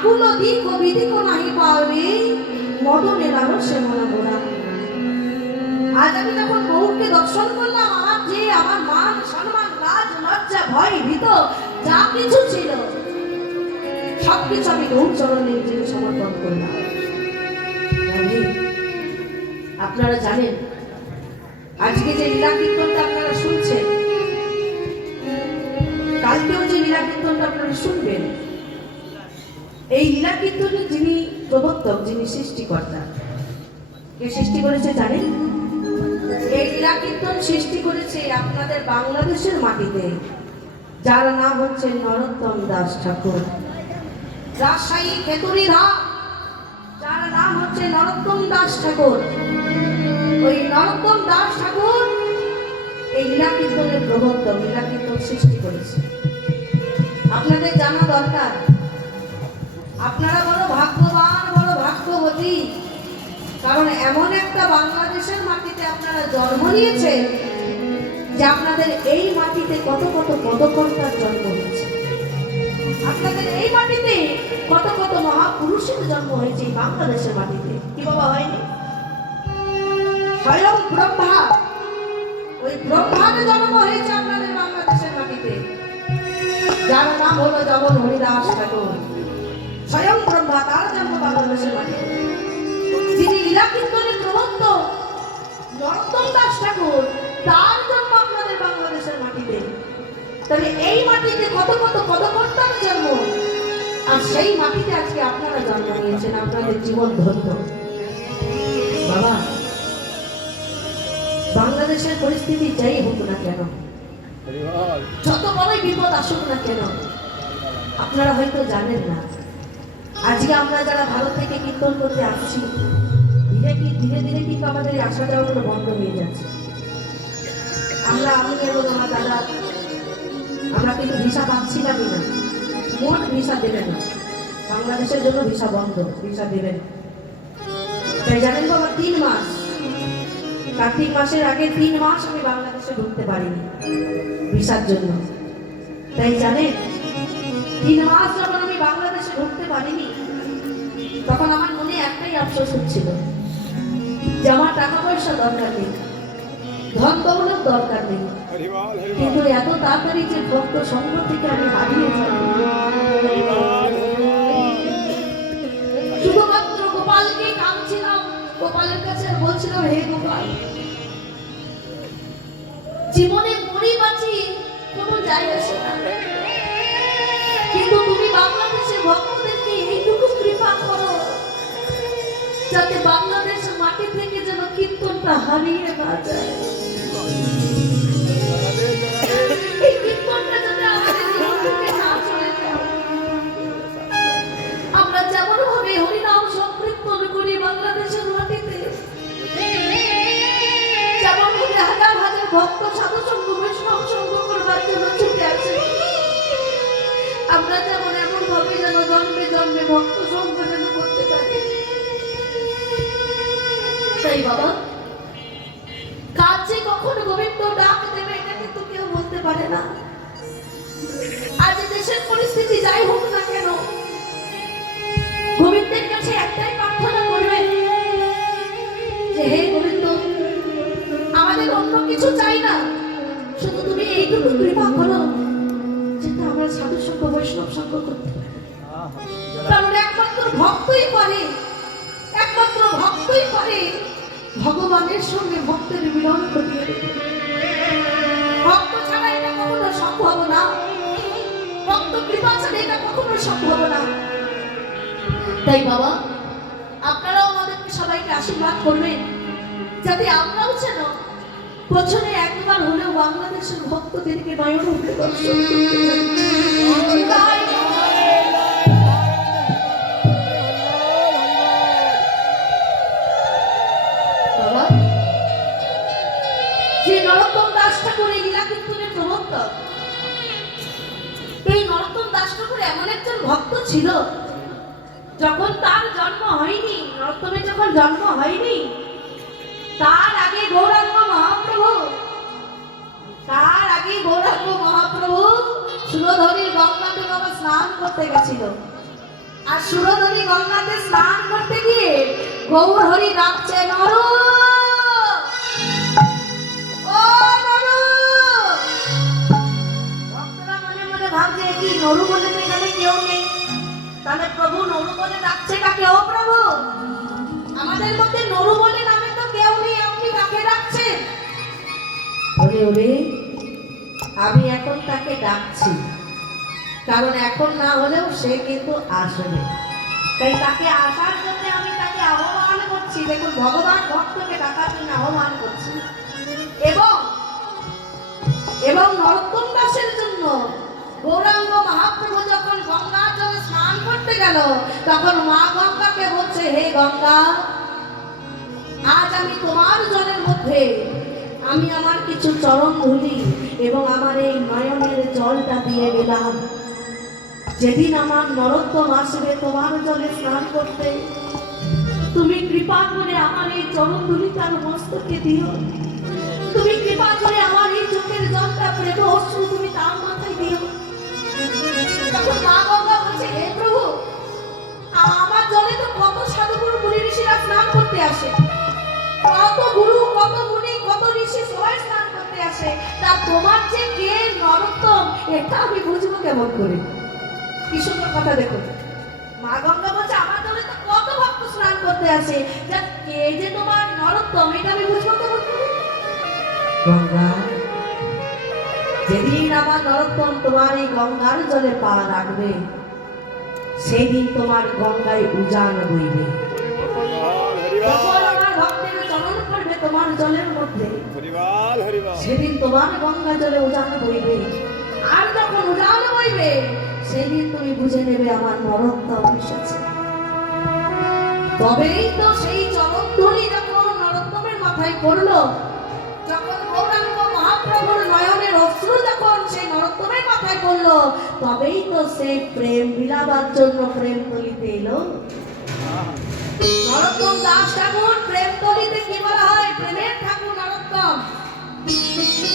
আকুল দিক ও বিদিক নাহি পাবে মদনে লালো সে মনে গোড়া। আজ আমি যখন বউকে দর্শন করলাম, আমার যে আমার মান সম্মান লাজ লজ্জা ভয় ভীত যা কিছু ছিল সবকিছু আমি গৌর চরণে নিজেকে সমর্পণ করলাম। আপনারা জানেন আজকে যে লীলা কীর্তনটা আপনারা শুনছেন, কালকেও যে লীলা কীর্তনটা আপনারা শুনবেন, এই লীলা কীর্তনের যিনি প্রবর্তক, যিনি সৃষ্টিকর্তা, কে সৃষ্টি করেছে জানেন? এই লীলা কীর্তন সৃষ্টি করেছে আপনাদের বাংলাদেশের মাটিতে, যার নাম হচ্ছে নরোত্তম দাস ঠাকুর। রাজশাহী খেতুরি ধাম, যার নাম হচ্ছে নরোত্তম দাস ঠাকুর। ওই নরোত্তম দাস ঠাকুর এই লীলা কীর্তনের প্রবর্তক, লীলা কীর্তন সৃষ্টি করেছে। আপনাদের জানা দরকার, আপনারা বড় ভাগ্যবান, বড় ভাগ্যবতী, কারণ এমন একটা বাংলাদেশের মাটিতে আপনারা জন্ম নিয়েছেন যে আপনাদের এই মাটিতে কত কত পদকর্তার জন্ম হয়েছে। আপনাদের এই মাটিতে কত কত মহাপুরুষের জন্ম হয়েছে এই বাংলাদেশের মাটিতে। কি বাবা হয়নি? স্বয়ং ব্রহ্মা, ওই ব্রহ্মার জন্ম হয়েছে আপনাদের বাংলাদেশের মাটিতে, যার নাম হলো জগৎ হরিদাস ঠাকুর। স্বয়ং ব্রহ্মা, তার জন্ম বাংলাদেশের মাটিতে। যিনি লীলা কীর্তনের প্রবর্তক নরোত্তম দাস ঠাকুর, তার জন্ম আপনাদের বাংলাদেশের মাটিতে। তবে এই মাটিতে কত কত পদকর্তার জন্ম, আর সেই মাটিতে আজকে আপনারা জন্ম নিয়েছেন, আপনাদের জীবন ধন্য। বাবা, বাংলাদেশের পরিস্থিতি যাই হোক না কেন, যত বড়ই বিপদ আসুক না কেন, আপনারা হয়তো জানেন না, আজকে আমরা যারা ভারত থেকে কীর্তন করতে আসছি, ধীরে ধীরে কিন্তু আমাদের আসা যাওয়াগুলো বন্ধ হয়ে যাচ্ছে। আমি এবং আমার দাদা, আমরা কিন্তু ভিসা পাচ্ছিলামই না, মোট ভিসা দেবেন না, বাংলাদেশের জন্য ভিসা বন্ধ, ভিসা দেবেন। তাই জানেন বাবা, 3 মাস, কার্তিক মাসের আগে 3 মাস আমি বাংলাদেশে ঢুকতে পারিনি ভিসার জন্য। তাই জানেন, 3 মাস যখন আমি বাংলাদেশে ঢুকতে পারিনি, তখন আমার মনে একটাই আফসোস হচ্ছিল যে আমার টাকা পয়সা দরকার নেই, ধন দৌলত দরকার নেই, কিন্তু এত তাড়াতাড়ি যে ভক্ত সঙ্গ থেকে আমি হারিয়ে যাব, শুধুমাত্র গোপালকে কাঁদছিলাম, গোপালের কাছে বলছিলাম, হে গোপাল, জীবনে মরি বাঁচি কোনো জায়গা সেটা, কিন্তু তুমি বাংলাদেশের ভক্তদেরকে এইটুকু কৃপা করো যাতে বাংলাদেশের মাটি থেকে যেন কীর্তনটা হারিয়ে না যায়। এই কীর্তনটা যাতে আমাদের জীবন থেকে না চলে যায়। আমরা যেমন ভাবে হরিনাম সংকীর্তন করি বাংলাদেশের মাটিতে, যেমন ভাবে হাজার হাজার ভক্ত সাধু সঙ্গ বৈষ্ণব সঙ্গ করবার জন্য ছুটে আসে, আমরা যেমন এমন ভাবে যেন জন্মে জন্মে ভক্ত সঙ্গ যেন করতে পারি। তাই বাবা, কাছে কখন গোবিন্দ ডাক দেবে এটা কিন্তু কেউ বলতে পারে না। আজ দেশের পরিস্থিতি যাই হোক না কেন, গোবিন্দের কাছে একটাই প্রার্থনা করবেন যে হে গোবিন্দ, আমাদের অন্য কিছু চাই না, শুধু তুমি এইটুকু কৃপা করো যেটা আমরা সাধু সঙ্গ বৈষ্ণব সঙ্গ করতে পারি। কারণ একমাত্র ভক্তই পারে, একমাত্র ভক্তই পারে ভগবানের সঙ্গে ভক্তের মিলন ঘটিয়ে দিতে। ভক্ত ছাড়া এটা কখনো সম্ভব না, ভক্ত কৃপা ছাড়া এটা কখনো সম্ভব না। তাই বাবা, আপনারাও আমাদেরকে সবাইকে আশীর্বাদ করবেন যাতে আমরাও যেন বছরে একবার হলেও বাংলাদেশের ভক্তদেরকে নয়ন হতে দর্শন করতে পারি। যে নরোত্তম দাস ঠাকুর এই লীলা কীর্তনের প্রবর্তক, এই নরোত্তম দাস ঠাকুর এমন একজন ভক্ত ছিল, যখন তার জন্ম হয়নি, নরোত্তমের যখন জন্ম হয়নি, তার আগে গৌরাঙ্গ মহাপ্রভু সুরধরির গঙ্গাতে বাবা স্নান করতে গেছিল। আর সুরধনী গঙ্গাতে স্নান করতে গিয়ে গৌর হরি ডাকছে নরু, ও নরু। ভক্তরা মনে মনে ভাবছে কি নরু বলে তো এখানে কেউ নেই, তাহলে প্রভু নরু বলে ডাকছে কাকে? ও প্রভু, আমাদের মধ্যে নরু বলে নামে তো কেউ নেই, আপনি কাকে ডাকছেন? ওরে ওরে, আমি এখন তাকে ডাকছি, কারণ এখন না হলেও সে কিন্তু আসবে, তাই তাকে আসার জন্য আমি তাকে আহ্বান করছি। দেখুন, ভগবান ভক্তকে ডাকার জন্য আহ্বান করছি। এবং এবং নরোত্তম দাসের জন্য গৌরাঙ্গ মহাপ্রভু যখন গঙ্গার জলে স্নান করতে গেল, তখন মা গঙ্গাকে বলছে, হে গঙ্গা, আজ আমি তোমার জলের মধ্যে আমি আমার কিছু চরণ ধুলি এবং আমার এই নয়নের জলটা দিয়ে গেলাম। যেদিন আমার নরোত্তম আসবে তোমার জলে স্নান করতে, তুমি কৃপা করে আমার এই চরণ ধুলি তার মস্তকে দিও। তুমি কৃপা করে আমার এই চোখের জলটা প্রেম অশ্রু তুমি তার মাথায় দিও। তখন মা গঙ্গা বলছে, হে প্রভু, আমার জলে তো কত সাধুগুরু মুনি ঋষিরা স্নান করতে আসে, কত গুরু, কত মুনি, কত ঋষি সবাই স্নান করতে আসে, তা তোমার যে কে নরোত্তম এটা আমি বুঝবো কেমন করে? কি সুন্দর কথা! দেখুন, মা গঙ্গা বলছে, আমার জলে তো কত ভক্ত স্নান করতে আসে, যা কে যে তোমার নরোত্তম এটা আমি বুঝবো কেমন করে? গঙ্গা, যেদিন আমার নরোত্তম তোমার এই গঙ্গার জলে পা রাখবে, সেই দিন তোমার গঙ্গায় উজান বইবে। যখন আমার ভক্তের চরণ পড়বে তোমার জলের মধ্যে, সেদিন তোমার গঙ্গা জলে উজান বইবে। আর যখন উজান বইবে, সেদিন তুমি বুঝে নেবে আমার নরোত্তম এসেছে। তবেই তো সেই চরণ ধুলি যখন নরোত্তমের মাথায় পড়লো, যখন গৌরাঙ্গ মহাপ্রভুর নয়নের অশ্রু যখন সেই নরোত্তমের মাথায় পড়লো, তবেই তো সেই প্রেম বিলাবার জন্য প্রেম তলিতে এলো। নরোত্তম দাস ঠাকুর প্রেম তলিতে কি বলা হয়? প্রেমের ঠাকুর নরোত্তম।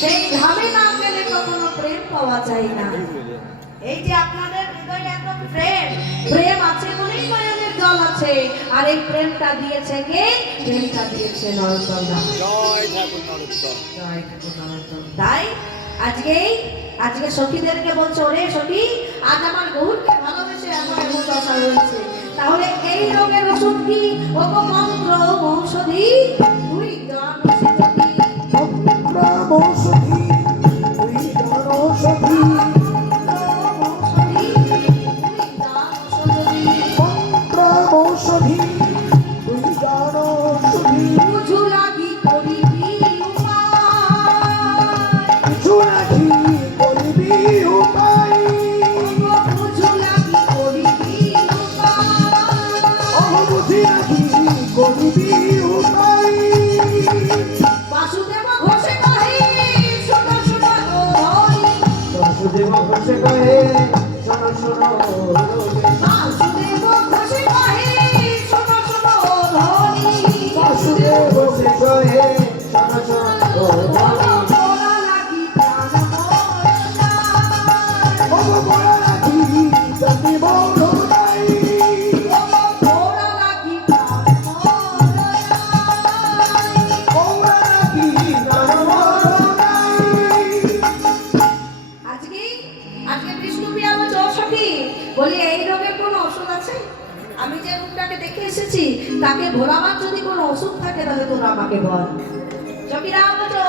সেই ধামে না গেলে কখনো প্রেম পাওয়া যায় না। এই যে আপনাদের হৃদয়ে এত প্রেম, প্রেম আছে বলেই নয়নের জল আছে। আর এই প্রেমটা দিয়েছে কে? প্রেমটা দিয়েছে নরোত্তম দাস। জয় ঠাকুর নরোত্তম, জয় ঠাকুর নরোত্তম। তাই আজকে সখীদেরকে বলছে, ওরে সখী, আজ আমার গৌরকে ভালোবেসে আমার এমন দশা হয়েছে, তাহলে এই রোগের ওষুধ কি? ও মন্ত্র ঔষধি, তুই জান ঔষধি, মন্ত্র ঔষধি, তুই জান ঔষধি, ঔষধি, তুই জান ঔষধি, বুঝু লাগি করিবি উপায়, বুঝু লাগি করিবি উপায়, বুঝু লাগি করিবি উপায়, বুঝি লাগি করিবি উপায়। বাসুদেব ঘোষে কহে শোনো শোনো হরি, বাসুদেব ঘোষে কহে শোনো শোনো হরি, বাসুদেব ঘোষে কহে শোনো শোনো হরি, বাসুদেব ঘোষে কহে শোনো শোনো হরি। বলা লাগি প্রাণ মোর, ও বলা লাগি জাতি মোর নাই, বলা লাগি প্রাণ মোর নাই, বলা লাগি প্রাণ মোর নাই। আজকে বিষ্ণুপ্রিয়া বলছে, ও সখী, বলি এই রোগের কোনো ওষুধ আছে? আমি যে রোগটাকে দেখে এসেছি তাকে ভোলাবার যদি কোনো ওষুধ থাকে তাহলে তোরা আমাকে বল। সখীরা বলছে,